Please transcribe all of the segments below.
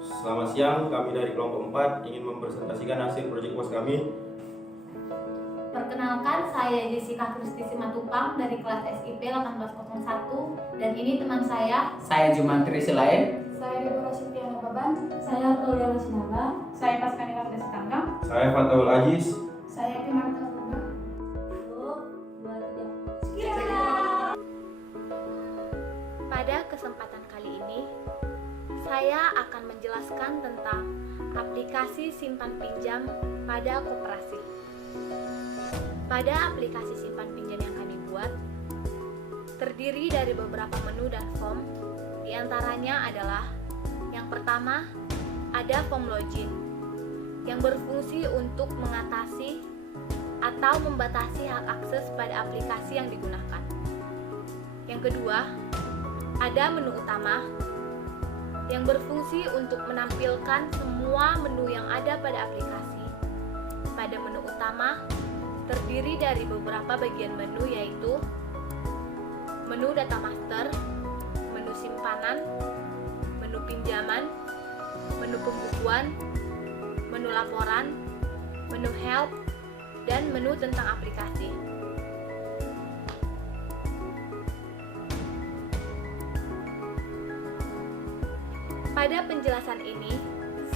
Selamat siang, kami dari kelompok 4 ingin mempresentasikan hasil proyek UAS kami. Perkenalkan, saya Jessica Kristi Simatupang dari kelas SIP 1801 dan ini teman saya. Saya Jumantri Silain. Saya Deborah Sintiana Baban. Saya Aulia Sinaga. Saya Paskanila Desitanggang. Saya Fatul Aziz. Saya Timarta Purba. 1, 2, 3. Pada kesempatan kali ini, saya akan menjelaskan tentang aplikasi simpan pinjam pada koperasi. Pada aplikasi simpan pinjam yang kami buat, terdiri dari beberapa menu dan form. Di antaranya adalah yang pertama, ada form login yang berfungsi untuk mengatasi atau membatasi hak akses pada aplikasi yang digunakan. Yang kedua, ada menu utama yang berfungsi untuk menampilkan semua menu yang ada pada aplikasi. Pada menu utama terdiri dari beberapa bagian menu, yaitu menu data master, menu simpanan, menu pinjaman, menu pembukuan, menu laporan, menu help, dan menu tentang aplikasi. Pada penjelasan ini,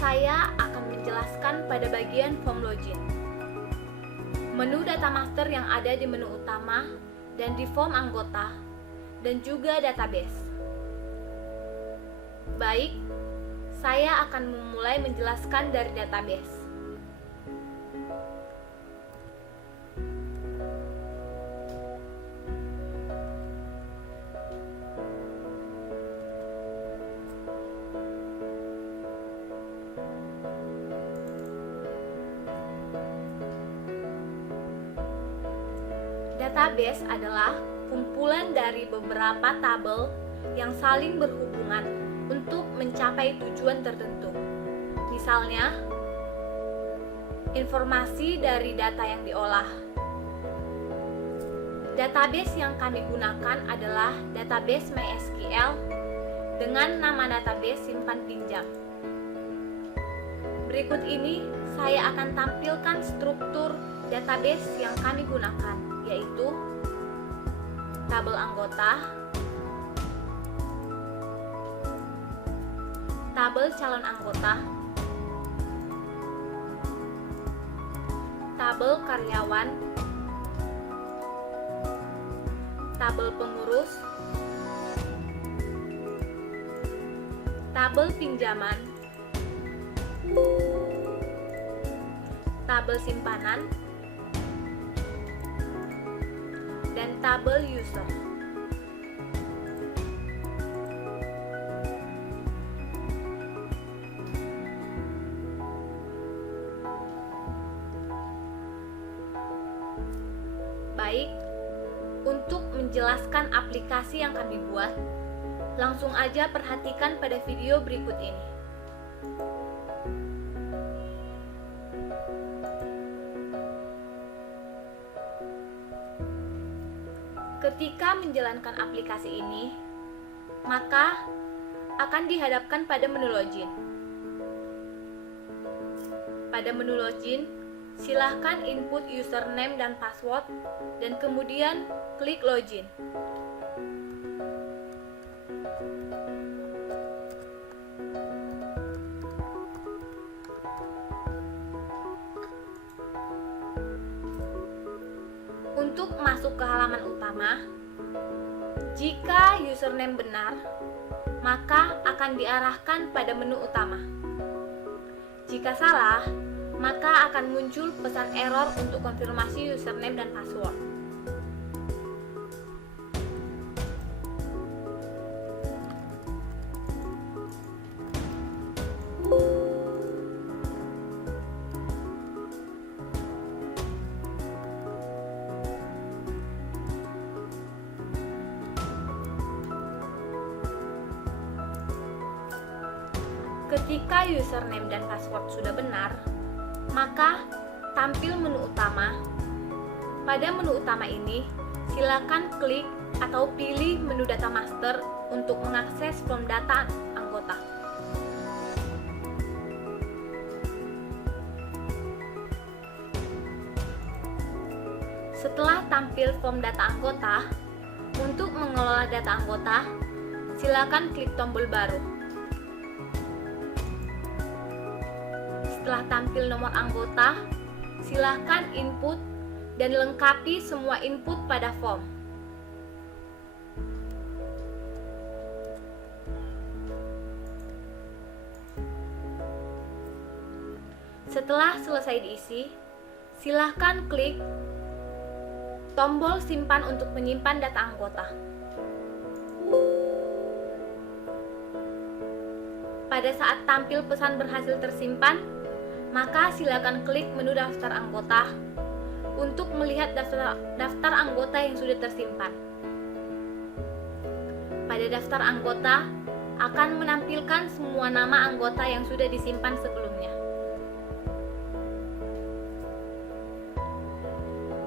saya akan menjelaskan pada bagian form login. Menu data master yang ada di menu utama dan di form anggota, dan juga database. Baik, saya akan memulai menjelaskan dari database. Database adalah kumpulan dari beberapa tabel yang saling berhubungan untuk mencapai tujuan tertentu. Misalnya, informasi dari data yang diolah. Database yang kami gunakan adalah database MySQL dengan nama database simpan pinjam. Berikut ini saya akan tampilkan struktur database yang kami gunakan, yaitu tabel anggota, tabel calon anggota, tabel karyawan, tabel pengurus, tabel pinjaman, tabel simpanan, dan tabel user. Baik, untuk menjelaskan aplikasi yang kami buat, langsung aja perhatikan pada video berikut ini. Ketika menjalankan aplikasi ini, maka akan dihadapkan pada menu login. Pada menu login, silahkan input username dan password, dan kemudian klik login. Untuk masuk ke halaman utama, jika username benar, maka akan diarahkan pada menu utama. Jika salah, maka akan muncul pesan error untuk konfirmasi username dan password. Ketika username dan password sudah benar, maka tampil menu utama. Pada menu utama ini, silakan klik atau pilih menu data master untuk mengakses form data anggota. Setelah tampil form data anggota, untuk mengelola data anggota, silakan klik tombol baru. Setelah tampil nomor anggota, silakan input dan lengkapi semua input pada form. Setelah selesai diisi, silakan klik tombol simpan untuk menyimpan data anggota. Pada saat tampil pesan berhasil tersimpan, maka silakan klik menu daftar anggota untuk melihat daftar anggota yang sudah tersimpan. Pada daftar anggota akan menampilkan semua nama anggota yang sudah disimpan sebelumnya.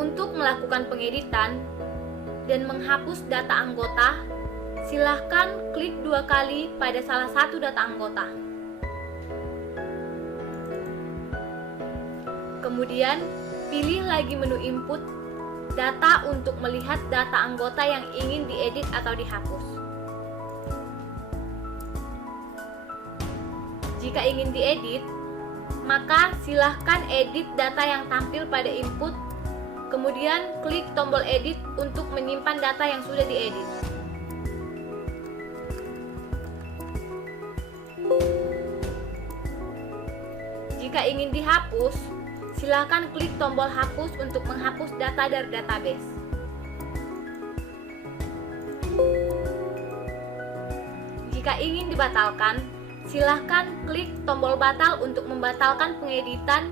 Untuk melakukan pengeditan dan menghapus data anggota, silahkan klik 2 kali pada salah satu data anggota. Kemudian, pilih lagi menu input data untuk melihat data anggota yang ingin diedit atau dihapus. Jika ingin diedit, maka silahkan edit data yang tampil pada input. Kemudian klik tombol edit untuk menyimpan data yang sudah diedit. Jika ingin dihapus, silakan klik tombol hapus untuk menghapus data dari database. Jika ingin dibatalkan, silakan klik tombol batal untuk membatalkan pengeditan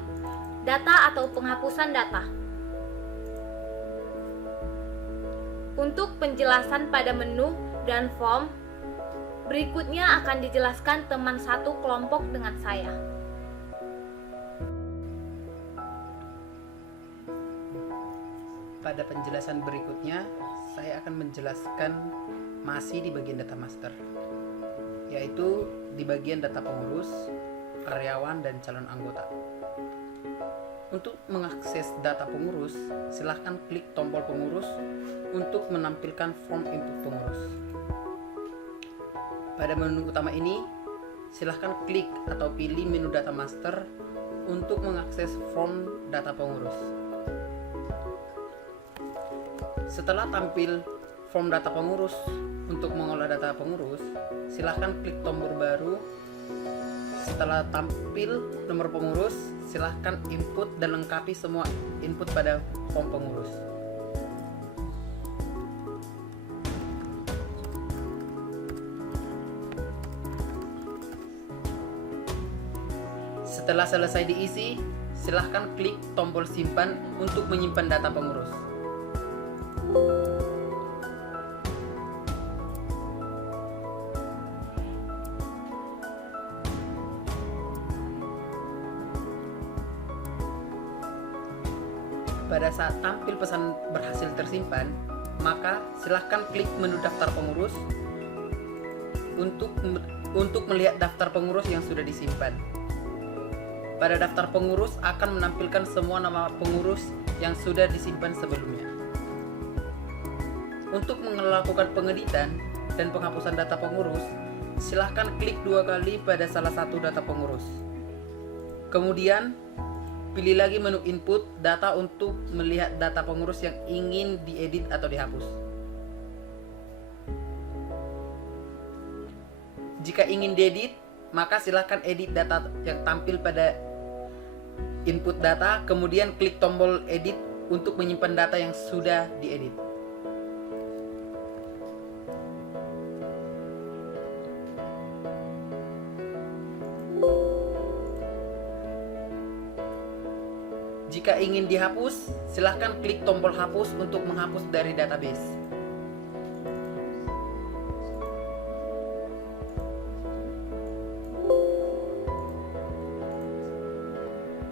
data atau penghapusan data. Untuk penjelasan pada menu dan form, berikutnya akan dijelaskan teman satu kelompok dengan saya. Pada penjelasan berikutnya, saya akan menjelaskan masih di bagian data master, yaitu di bagian data pengurus, karyawan, dan calon anggota. Untuk mengakses data pengurus, silahkan klik tombol pengurus untuk menampilkan form input pengurus. Pada menu utama ini, silahkan klik atau pilih menu data master untuk mengakses form data pengurus. Setelah tampil form data pengurus untuk mengolah data pengurus, silahkan klik tombol baru. Setelah tampil nomor pengurus, silahkan input dan lengkapi semua input pada form pengurus. Setelah selesai diisi, silahkan klik tombol simpan untuk menyimpan data pengurus. Pada saat tampil pesan berhasil tersimpan, maka silahkan klik menu daftar pengurus untuk melihat daftar pengurus yang sudah disimpan. Pada daftar pengurus akan menampilkan semua nama pengurus yang sudah disimpan sebelumnya. Untuk melakukan pengeditan dan penghapusan data pengurus, silahkan klik 2 kali pada salah satu data pengurus. Kemudian, pilih lagi menu input data untuk melihat data pengurus yang ingin diedit atau dihapus. Jika ingin diedit, maka silahkan edit data yang tampil pada input data, kemudian klik tombol edit untuk menyimpan data yang sudah diedit. Jika ingin dihapus, silahkan klik tombol hapus untuk menghapus dari database.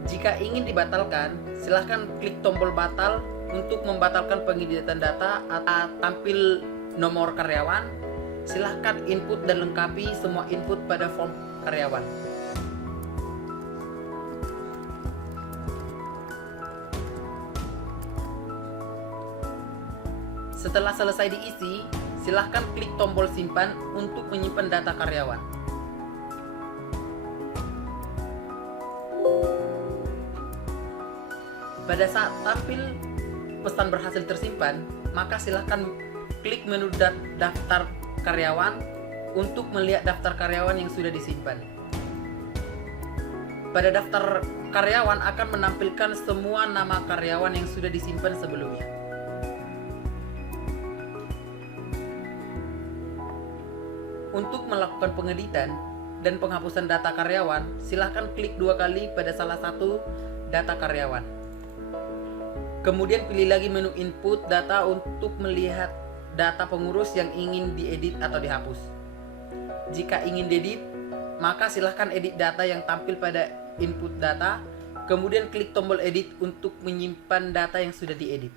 Jika ingin dibatalkan, silahkan klik tombol batal untuk membatalkan pengeditan data atau tampil nomor karyawan. Silahkan input dan lengkapi semua input pada form karyawan. Setelah selesai diisi, silahkan klik tombol simpan untuk menyimpan data karyawan. Pada saat tampil pesan berhasil tersimpan, maka silahkan klik menu daftar karyawan untuk melihat daftar karyawan yang sudah disimpan. Pada daftar karyawan akan menampilkan semua nama karyawan yang sudah disimpan sebelumnya. Untuk melakukan pengeditan dan penghapusan data karyawan, silahkan klik 2 kali pada salah satu data karyawan. Kemudian pilih lagi menu input data untuk melihat data pengurus yang ingin diedit atau dihapus. Jika ingin diedit, maka silahkan edit data yang tampil pada input data, kemudian klik tombol edit untuk menyimpan data yang sudah diedit.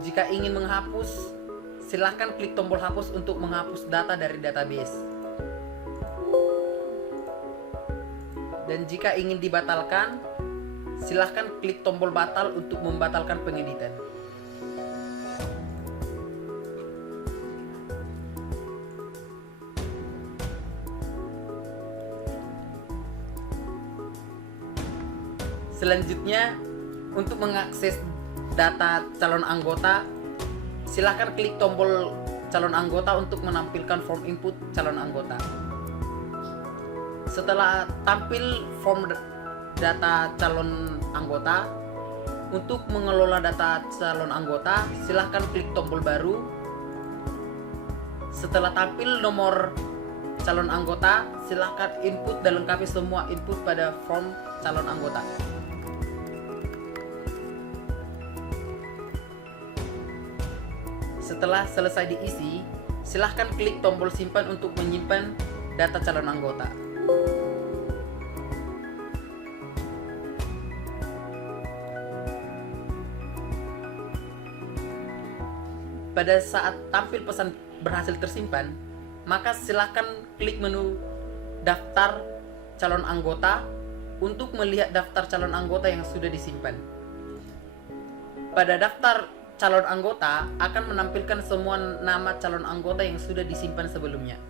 Jika ingin menghapus, silahkan klik tombol hapus untuk menghapus data dari database. Dan jika ingin dibatalkan, silahkan klik tombol batal untuk membatalkan pengeditan. Selanjutnya, untuk mengakses data calon anggota, silahkan klik tombol calon anggota untuk menampilkan form input calon anggota. Setelah tampil form data calon anggota, untuk mengelola data calon anggota, silahkan klik tombol baru. Setelah tampil nomor calon anggota, silahkan input dan lengkapi semua input pada form calon anggota. Setelah selesai diisi, silahkan klik tombol simpan untuk menyimpan data calon anggota. Pada saat tampil pesan berhasil tersimpan, maka silahkan klik menu daftar calon anggota untuk melihat daftar calon anggota yang sudah disimpan. Pada daftar calon anggota akan menampilkan semua nama calon anggota yang sudah disimpan sebelumnya.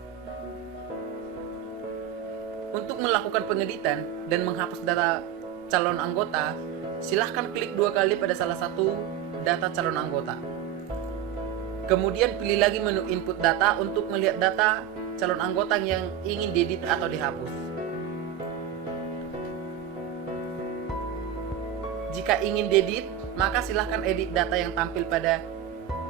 Untuk melakukan pengeditan dan menghapus data calon anggota, silahkan klik 2 kali pada salah satu data calon anggota. Kemudian pilih lagi menu input data untuk melihat data calon anggota yang ingin diedit atau dihapus. Jika ingin diedit, maka silahkan edit data yang tampil pada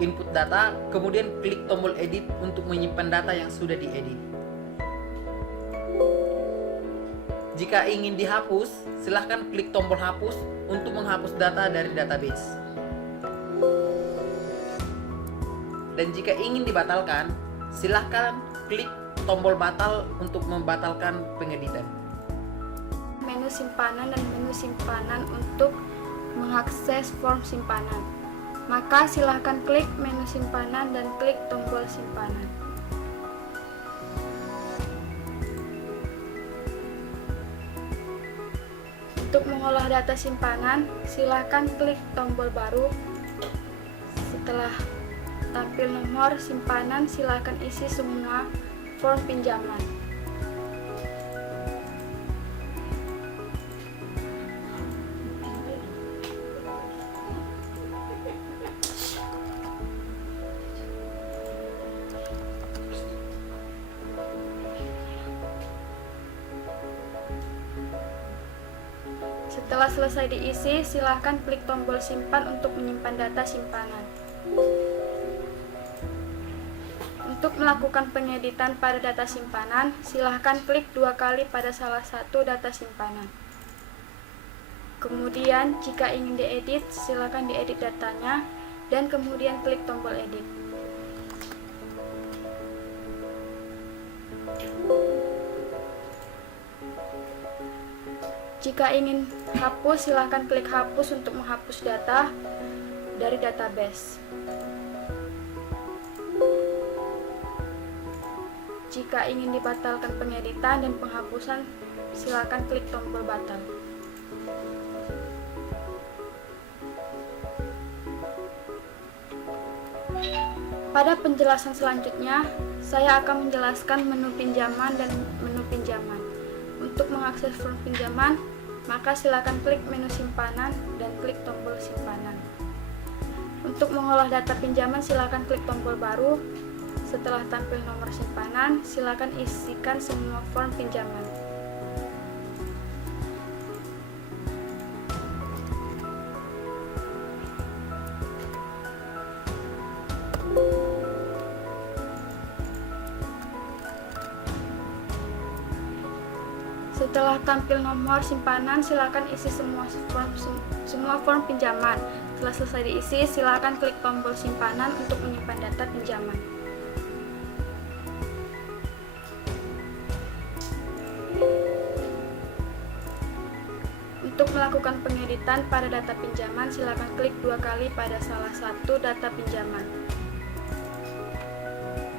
input data, kemudian klik tombol edit untuk menyimpan data yang sudah diedit. Jika ingin dihapus, silahkan klik tombol hapus untuk menghapus data dari database. Dan jika ingin dibatalkan, silahkan klik tombol batal untuk membatalkan pengeditan. Menu simpanan dan menu simpanan untuk mengakses form simpanan. Maka silahkan klik menu simpanan dan klik tombol simpanan. Untuk mengolah data simpanan, silahkan klik tombol baru. Setelah tampil nomor simpanan, silahkan isi semua form pinjaman. Setelah selesai diisi, silahkan klik tombol simpan untuk menyimpan data simpanan. Untuk melakukan pengeditan pada data simpanan, silahkan klik 2 kali pada salah satu data simpanan. Kemudian, jika ingin diedit, silahkan diedit datanya dan kemudian klik tombol edit. Jika ingin hapus, silahkan klik hapus untuk menghapus data dari database. Jika ingin dibatalkan pengeditan dan penghapusan, silakan klik tombol batal. Pada penjelasan selanjutnya, saya akan menjelaskan menu pinjaman dan menu pinjaman. Untuk mengakses form pinjaman, maka silakan klik menu simpanan dan klik tombol simpanan. Untuk mengolah data pinjaman, silakan klik tombol baru. Setelah tampil nomor simpanan, silakan isikan semua form pinjaman. Setelah tampil nomor simpanan, silakan isi semua form pinjaman. Setelah selesai diisi, silakan klik tombol simpanan untuk menyimpan data pinjaman. Untuk melakukan pengeditan pada data pinjaman, silakan klik 2 kali pada salah satu data pinjaman.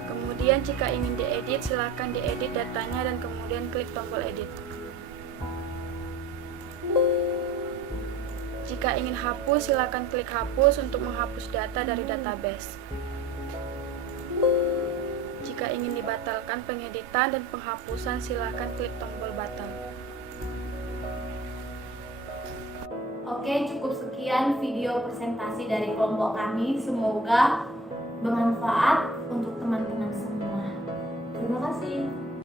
Kemudian jika ingin diedit, silakan diedit datanya dan kemudian klik tombol edit. Jika ingin hapus, silakan klik hapus untuk menghapus data dari database. Jika ingin dibatalkan pengeditan dan penghapusan, silakan klik tombol batal. Oke, cukup sekian video presentasi dari kelompok kami. Semoga bermanfaat untuk teman-teman semua. Terima kasih.